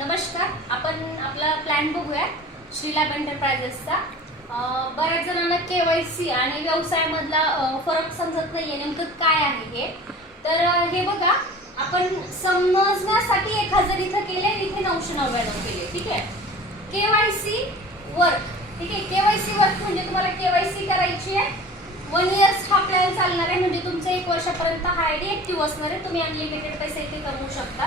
नमस्कार आपण आपला प्लॅन बघूया श्रीलाभ एंटरप्राइजेसचा बऱ्याच जणांना के वाय सी आणि व्यवसायामधला फरक समजत नाहीये नेमकं काय आहे हे. तर हे बघा आपण समजण्यासाठी एक हजार इथं केले इथे नऊशे नव्याण्णव केले ठीक आहे? के वाय सी वर्क ठीक आहे? के वाय सी वर्क म्हणजे तुम्हाला के वाय सी करायची आहे. वन इयर्स हा प्लॅन चालणार आहे म्हणजे तुमचं एक वर्षापर्यंत हा आय डी ऍक्टिव्ह असणार आहे. तुम्ही अनलिमिटेड पैसे इथे कमवू शकता.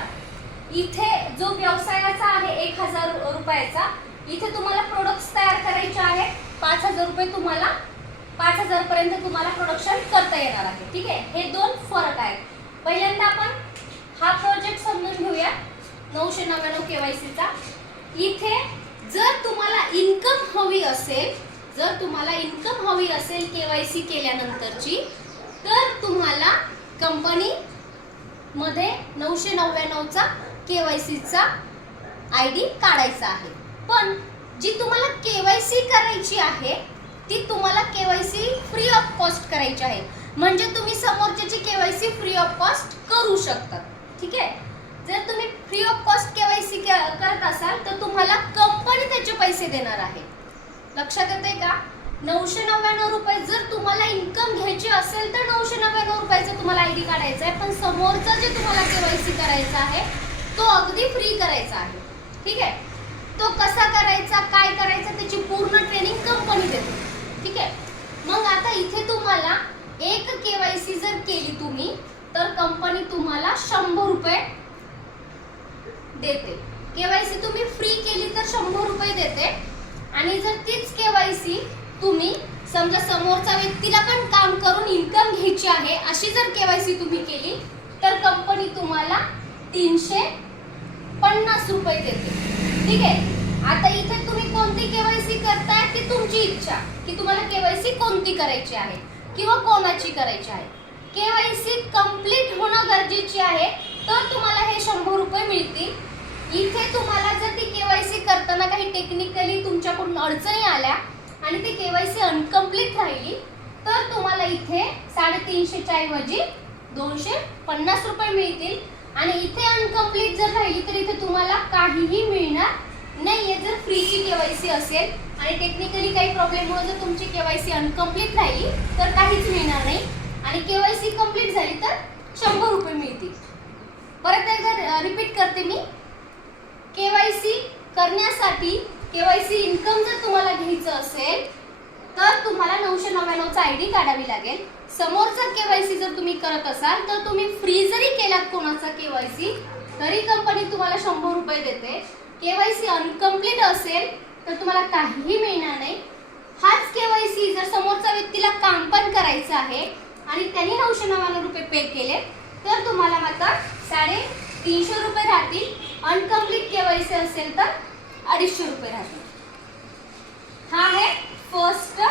इथे जो व्यवसायाचा आहे एक हजार रुपयाचा इथे तुम्हाला प्रोडक्ट्स तयार करायचे आहे पाच हजार रुपये तुम्हाला पाच हजार पर्यंत तुम्हाला प्रोडक्शन करता येणार आहे. ठीक आहे? हे दोन फरक आहेत. पहिल्यांदा आपण हा प्रोजेक्ट समजून घेऊया नऊशे नव्याण्णव केवायसीचा इथे जर तुम्हाला इन्कम हवी असेल जर तुम्हाला इन्कम हवी असेल केवायसी केल्यानंतरची तर तुम्हाला कंपनी मध्ये नऊशे नव्याण्णवचा केवायसीचा आय डी काढायचा आहे. पण जी तुम्हाला केवायसी करायची आहे ती तुम्हाला केवायसी फ्री ऑफ कॉस्ट करायची आहे. म्हणजे तुम्ही समोरच्याची केवायसी फ्री ऑफ कॉस्ट करू शकता. ठीक आहे? जर तुम्ही फ्री ऑफ कॉस्ट केवायसी करत असाल तर तुम्हाला कंपनी त्याचे पैसे देणार आहे. लक्षात येते का? नऊशे नव्याण्णव रुपये जर तुम्हाला इन्कम घ्यायची असेल तर नऊशे नव्याण्णव रुपयाचं तुम्हाला आय डी काढायचं आहे. पण समोरचं जे तुम्हाला केवायसी करायचं आहे तो अगदी फ्री करायचा आहे. ठीक आहे? तो कसा करायचा काय करायचा त्याची पूर्ण ट्रेनिंग कंपनी देते. ठीक आहे? मग आता इथे तुम्हाला एक केवायसी जर केली तुम्ही तर कंपनी तुम्हाला शंभर रुपये देते. केवायसी तुम्ही फ्री केली तर शंभर रुपये देते. आणि जर तीच केवायसी तुम्ही समजा समोरच्या व्यक्तीला पण काम करून इन्कम घ्यायची आहे अशी जर केवायसी तुम्ही केली तर कंपनी तुम्हाला तीनशे पन्नास रुपये देते. ठीक आहे? आता इथे तुम्ही कोणती केवायसी करताय ती तुमची इच्छा? की तुम्हाला केवायसी कोणती करायची आहे? किंवा कोणाची करायची आहे? केवायसी कंप्लीट होणं गरजेची आहे तर तुम्हाला हे शंभर रुपये मिळतील. इथे तुम्हाला जर ती केवायसी करताना काही टेक्निकली तुमच्याकडून अडचणी आल्या आणि ती केवायसी अनकम्प्लीट राहिली तर तुम्हाला इथे साडेतीनशेच्या ऐवजी दोनशे पन्नास रुपये मिळतील. आणि इथे अनकम्प्लीट जर राहिली तर इथे तुम्हाला काहीही मिळणार नाहीये. जर फ्रीची केवायसी असेल आणि टेक्निकली काही प्रॉब्लेममुळे जर तुमची केवायसी अनकम्प्लीट राहिली तर काहीच मिळणार नाही. आणि केवायसी कंप्लीट झाली तर शंभर रुपये मिळतील. परत एकदा रिपीट करते मी. केवायसी करण्यासाठी केवायसी इन्कम जर तुम्हाला घ्यायचं असेल तर तुम्हाला नऊशे नव्याण्णवचा आय डी काढावी लागेल. समोरचा केवायसी जर तुम्ही करत असाल तर तुम्ही फ्री जरी केलात कोणाचा केवायसी तरी कंपनी तुम्हाला शंभर रुपये देते. केवायसी अनकम्प्लीट असेल तर तुम्हाला काहीही मिळणार नाही. हाच केवायसी जर समोरच्या व्यक्तीला काम पण करायचं आहे आणि त्यांनी नऊशे नव्याण्णव रुपये पे केले तर तुम्हाला मात्र साडे तीनशे रुपये राहतील. अनकम्प्लीट केवायसी असेल तर अडीचशे रुपये राहतील. हा आहे फर्स्ट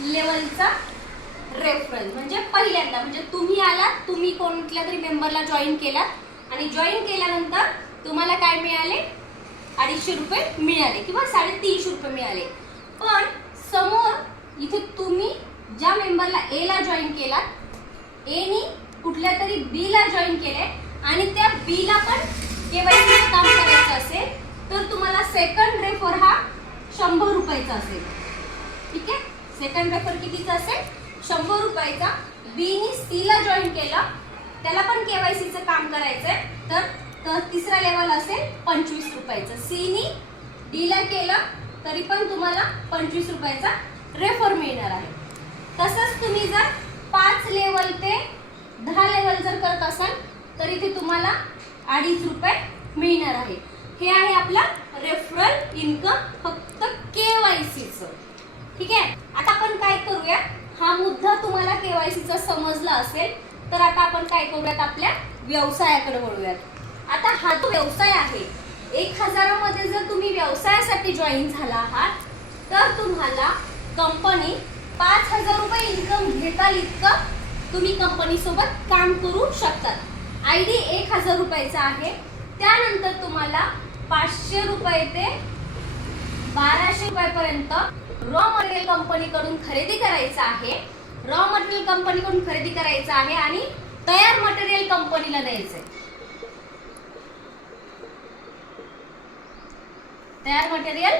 लेवलचा रेफरन्स म्हणजे पहिल्यांदा म्हणजे तुम्ही आलात तुम्ही कोणत्या तरी मेंबरला जॉईन केलात आणि जॉईन केल्यानंतर तुम्हाला काय मिळाले? अडीचशे रुपये मिळाले किंवा साडेतीनशे रुपये मिळाले. पण समोर इथे तुम्ही ज्या मेंबरला एला जॉईन केलात एनी कुठल्या तरी बीला जॉईन केले आणि त्या बीला पण केवायसी काम करायचं असेल तर तुम्हाला सेकंड रेफर हा शंभर रुपयाचा असेल. ठीक आहे? सेकंड रेफर कितीचा असेल? शंभर रुपयाचा बीनी सी ला जॉईन केलं. त्याला पण केवायसीचं काम करायचंय. तर तर तिसरा लेवल असेल पंचवीस रुपयाचं. सीनी डी ला केलं तरी पण तुम्हाला पंचवीस रुपयाचा रेफर मिळणार आहे. तसंच तुम्ही जर पाच लेवल ते दहा लेवल जर करत असाल तर इथे तुम्हाला अडीच रुपये मिळणार आहे. हे आहे आपला रेफरल इन्कम फक्त केवायसीचं. ठीक आहे? आता आपण काय करूया? हा मुद्दा तुम्हाला केवायसीचा समजला असेल तर आता आपण काय करूयात? आपल्या व्यवसायाकडे वळूयात. आता हा जो व्यवसाय आहे एक हजारामध्ये जर तुम्ही व्यवसायासाठी जॉईन झाला आहात तर तुम्हाला कंपनी पाच हजार रुपये इन्कम घेताल इतकं तुम्ही कंपनीसोबत काम करू शकतात. आय डी एक हजार रुपयाचा आहे. त्यानंतर तुम्हाला पाचशे रुपये ते बाराशे रुपयापर्यंत रॉ मटेरियल कंपनीकडून खरेदी करायचं आहे. रॉ मटेरियल कंपनीकडून खरेदी करायचं आहे आणि तयार मटेरियल कंपनीला द्यायचंय. तयार मटेरियल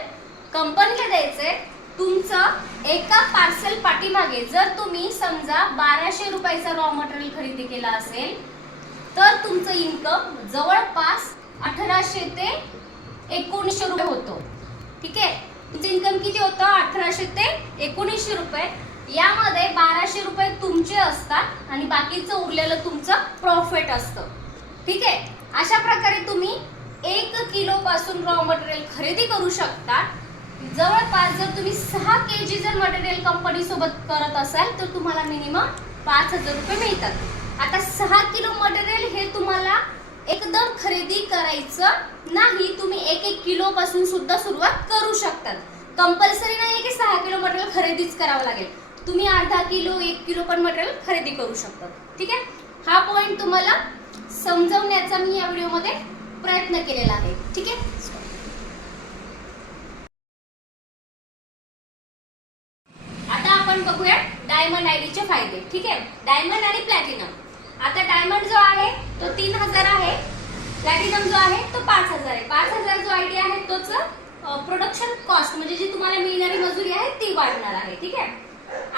कंपनीला द्यायचंय. तुमचं एका पार्सल पाठीमागे जर तुम्ही समजा बाराशे रुपयाचा रॉ मटेरियल खरेदी केला असेल तर तुमचं इन्कम जवळपास अठराशे ते एकोणीसशे रुपये होतो. ठीक आहे? इन्कम किती होतं? अठराशे ते एकोणीसशे रुपये. यामध्ये बाराशे रुपये तुमचे असतात आणि बाकीचं उरलेलं तुमचं प्रॉफिट असतं. ठीक आहे? अशा प्रकारे तुम्ही एक किलो पासून रॉ मटेरियल खरेदी करू शकता जवळपास जर तुम्ही सहा के जी जर मटेरियल कंपनीसोबत करत असाल तर तुम्हाला मिनिमम पाच हजार रुपये मिळतात. आता सहा किलो मटेरियल हे तुम्हाला एकदम खरेदी करायचं नाही तुम्ही एक एक किलो पासून सुद्धा सुरुवात करू शकतात कंपल्सरी नाही की सहा किलो मटेरियल खरेदीच करावं लागेल. तुम्ही अर्धा किलो एक किलो पण मटेरियल खरेदी करू शकता. ठीक आहे? हा पॉइंट तुम्हाला समजवण्याचा मी या व्हिडिओमध्ये प्रयत्न केलेला आहे. ठीक आहे? आता आपण बघूया डायमंड आयडीचे फायदे. ठीक आहे? डायमंड आणि प्लॅटिनम आता डायमंड जो आहे तो तीन हजार आहे. प्लॅटिनम जो आहे तो पाच हजार आहे. पाच हजार जो आयडी आहे तोच प्रोडक्शन कॉस्ट म्हणजे जी तुम्हाला मिळणारी मजुरी आहे ती वाढणार आहे. ठीक आहे?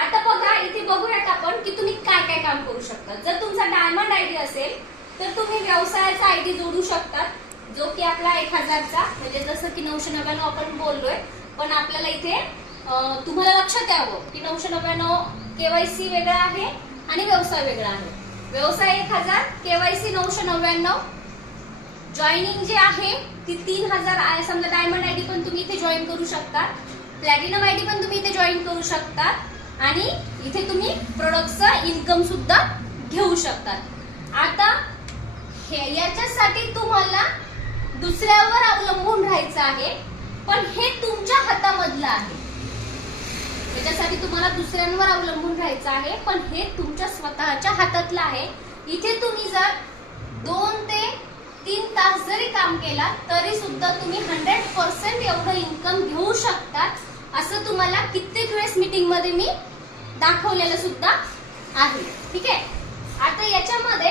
आता बघा इथे बघूयात आपण की तुम्ही काय काय काम करू शकता. जर तुमचा डायमंड आयडी असेल तर तुम्ही व्यवसायाचा आयडी जोडू शकतात. जो की आपला एक हजारचा म्हणजे जसं की नऊशे नव्याण्णव आपण बोललोय पण आपल्याला इथे तुम्हाला लक्षात यावं की नऊशे नव्याण्णव केवायसी वेगळा आहे आणि व्यवसाय वेगळा आहे. व्यवसाय एक हजार केवायसी नऊशे नव्याण्णव. जॉईनिंग जे आहे ती तीन हजार आहे समजा डायमंड आयडी पण तुम्ही इथे जॉईन करू शकता. प्लॅटिनम आयडी पण तुम्ही इथे जॉईन करू शकता. आणि इथे तुम्ही प्रोडक्टचं इन्कम सुद्धा घेऊ शकतात आता हे याच्यासाठी तुम्हाला दुसऱ्यावर अवलंबून राहायचं आहे. पण हे तुमच्या हातामधलं आहे. त्याच्यासाठी तुम्हाला दुसऱ्यांवर अवलंबून राहायचं आहे पण हे तुमच्या स्वतःच्या हातातलं आहे. इथे तुम्ही जर दोन ते तीन तास जरी काम केला तरी सुद्धा तुम्ही हंड्रेड पर्सेंट एवढं इन्कम घेऊ शकता. असं तुम्हाला कित्येक वेळेस मीटिंगमध्ये मी दाखवलेलं सुद्धा आहे. ठीक आहे? आता याच्यामध्ये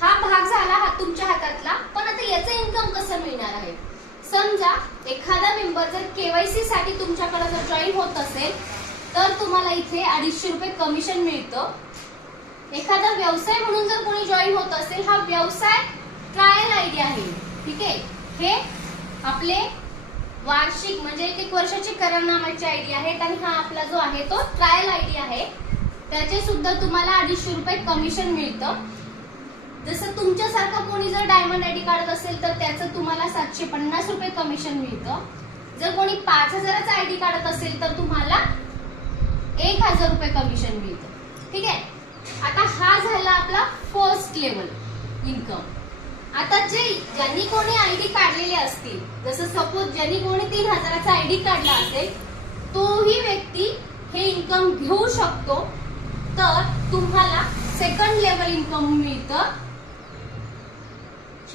हा भाग झाला हा तुमच्या हातातला पण आता याचं इन्कम कसं मिळणार आहे? समजा एखादा मेंबर जर केवायसी साठी तुमच्याकडे जर जॉईन होत असेल तर तुम्हाला इथे अडीचशे रुपये कमिशन मिळतं. एखादा व्यवसाय म्हणून जर कोणी जॉईन होत असेल हा व्यवसाय ट्रायल आयडी आहे. ठीक आहे? हे आपले वार्षिक म्हणजे एक एक वर्षाची करारनामाची आयडी आहेत आणि हा आपला जो आहे तो ट्रायल आयडी आहे. त्याचे सुद्धा तुम्हाला अडीचशे रुपये कमिशन मिळतं. जसं तुमच्यासारखं कोणी जर डायमंड आयडी काढत असेल तर त्याचं तुम्हाला सातशे पन्नास रुपये कमिशन मिळतं. जर कोणी पाच हजाराचा आयडी काढत असेल तर तुम्हाला एक हजार रुपये कमिशन मिळतं. ठीक आहे? आता हा झाला आपला फर्स्ट लेवल इन्कम आता जे ज्यांनी कोणी आयडी काढलेले असतील जसं सपोज ज्यांनी कोणी तीन हजाराचा आयडी काढला असेल तोही व्यक्ती हे इन्कम घेऊ शकतो. तर तुम्हाला सेकंड लेवल इन्कम मिळतं.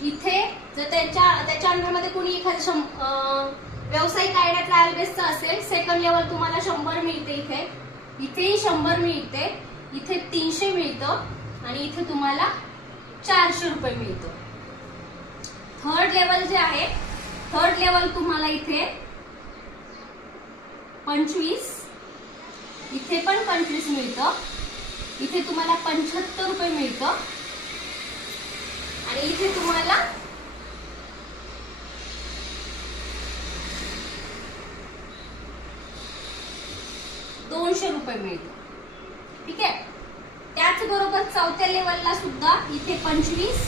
इथे जर त्याच्या त्याच्या अंडरमध्ये कोणी एखादं व्यावसायिक आयडिया ट्रायल बेसचा असेल सेकंड लेवल तुम्हाला शंभर मिळते इथे. इथेही शंभर मिळते. इथे तीनशे मिळतं आणि इथे तुम्हाला चारशे रुपये मिळतं. थर्ड लेवल जे आहे थर्ड लेवल तुम्हाला इथे पंचवीस इथे पण पंचवीस मिळतं. इथे तुम्हाला पंच्याहत्तर रुपये मिळतं. आणि इथे तुम्हाला दोनशे रुपये मिळतो. ठीक आहे? त्याचबरोबर चौथ्या लेवलला सुद्धा इथे पंचवीस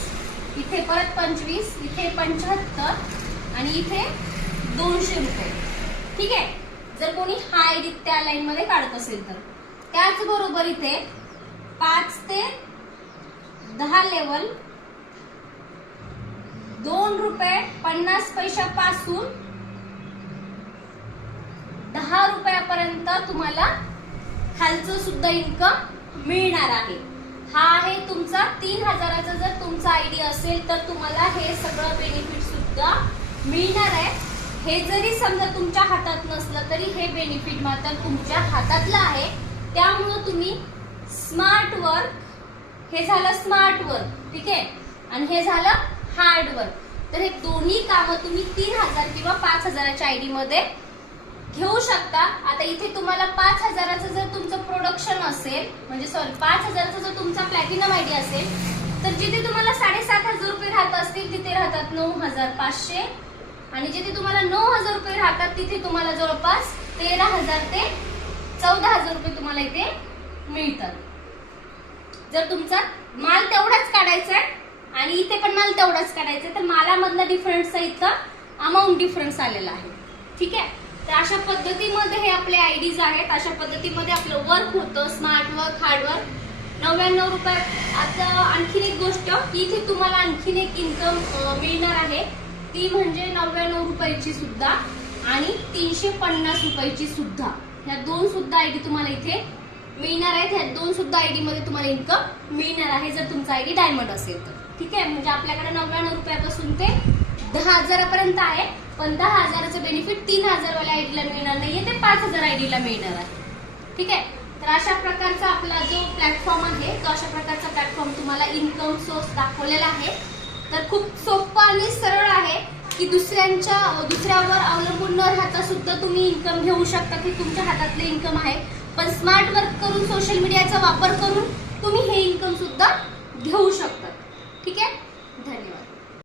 इथे परत पंचवीस इथे पंच्याहत्तर आणि इथे दोनशे रुपये. ठीक आहे? जर कोणी हा आयडी त्या लाईन मध्ये काढत असेल तर. त्याचबरोबर इथे पाच ते दहा लेवल दोन रुपये पन्नास पैशापासून दहा रुपयापर्यंत तुम्हाला खालचं सुद्धा इन्कम मिळणार आहे. हा आहे तुमचा तीन हजाराचा जर तुमचा आयडिया असेल तर तुम्हाला हे सगळं बेनिफिट सुद्धा मिळणार आहे. हे जरी समजा तुमच्या हातात नसलं तरी हे बेनिफिट मात्र तुमच्या हातातलं आहे. त्यामुळं तुम्ही स्मार्ट वर्क हे झालं स्मार्ट वर्क ठीक आहे? आणि हे झालं हार्ड वर्क तर हे दोन्ही कामं तुम्ही तीन हजार किंवा पाच हजाराच्या आयडी मध्ये घेऊ शकता. आता इथे तुम्हाला पाच हजाराचं जर तुमचं प्रोडक्शन असेल म्हणजे सॉरी पाच हजाराचा जर तुमचा प्लॅटिनम आयडी असेल तर जिथे तुम्हाला साडेसात हजार रुपये राहत असतील तिथे राहतात नऊ हजार पाचशे. आणि जिथे तुम्हाला नऊ हजार रुपये राहतात तिथे तुम्हाला जवळपास तेरा हजार ते चौदा हजार रुपये तुम्हाला इथे मिळतात. जर तुमचा माल तेवढाच काढायचा आहे आणि इथे पण माल तेवढाच काढायचा आहे तर मालामधला डिफरन्सचा इथं अमाऊंट डिफरन्स आलेला आहे. ठीक आहे? तर अशा पद्धतीमध्ये हे आपले आयडीज आहेत. अशा पद्धतीमध्ये आपलं वर्क होतं. स्मार्ट वर्क हार्ड वर्क नव्याण्णव रुपये. आता आणखीन एक गोष्ट की इथे तुम्हाला आणखीन एक इन्कम मिळणार आहे. ती म्हणजे नव्याण्णव रुपयाची सुद्धा आणि तीनशे पन्नास रुपयाची सुद्धा. ह्या दोन सुद्धा आयडी तुम्हाला इथे मिळणार आहेत. ह्या दोन सुद्धा आयडी मध्ये तुम्हाला इन्कम मिळणार आहे जर तुमचा आयडी डायमंड असेल तर. ठीक आहे? म्हणजे आपल्याकडे नव्याण्णव रुपयापासून ते दहा हजारापर्यंत आहे. पण दहा हजाराचं बेनिफिट तीन हजारवाल्या आयडीला मिळणार नाहीये ते पाच हजार आयडीला मिळणार आहे. ठीक आहे? तर अशा प्रकारचा आपला जो प्लॅटफॉर्म आहे तो अशा प्रकारचा प्लॅटफॉर्म तुम्हाला इन्कम सोर्स दाखवलेला आहे. तर खूप सोपं आणि सरळ आहे की दुसऱ्यांच्या दुसऱ्यावर अवलंबून न राहता सुद्धा तुम्ही इन्कम घेऊ शकता की तुमच्या हातातले इन्कम आहे. पण स्मार्ट वर्क करून सोशल मीडियाचा वापर करून तुम्ही हे इन्कम सुद्धा घेऊ शकता. ठीक आहे? धन्यवाद.